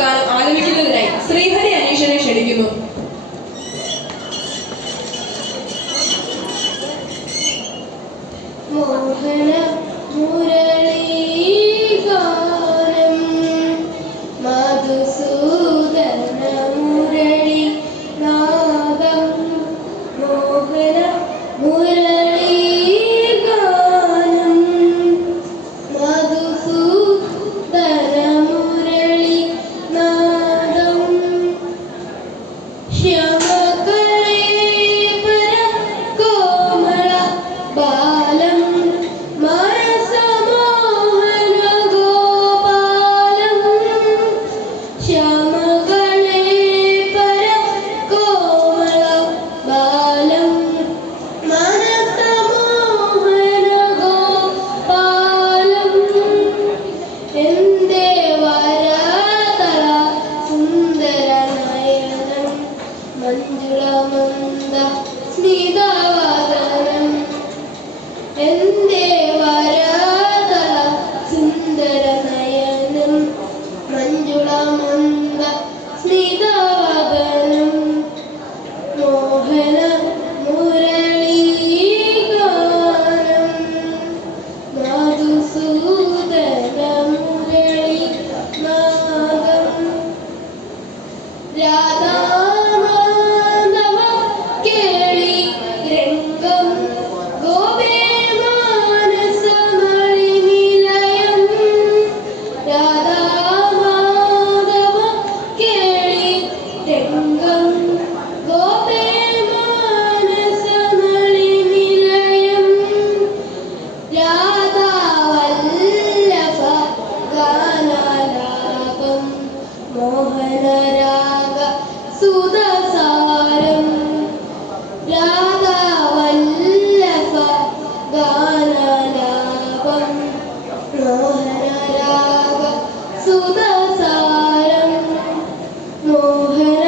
ഗാനം ആലപിക്കുന്നതിനായി ശ്രീഹരി അനീഷനെ ക്ഷണിക്കുന്നു. മോഹന മുരളി നാദം മോഹന മുരളി Obrigada. സുതസാരം രാധാവല്ലഭ ഗാനലാപം മോഹനരാഗ സുതസാരം. മോഹന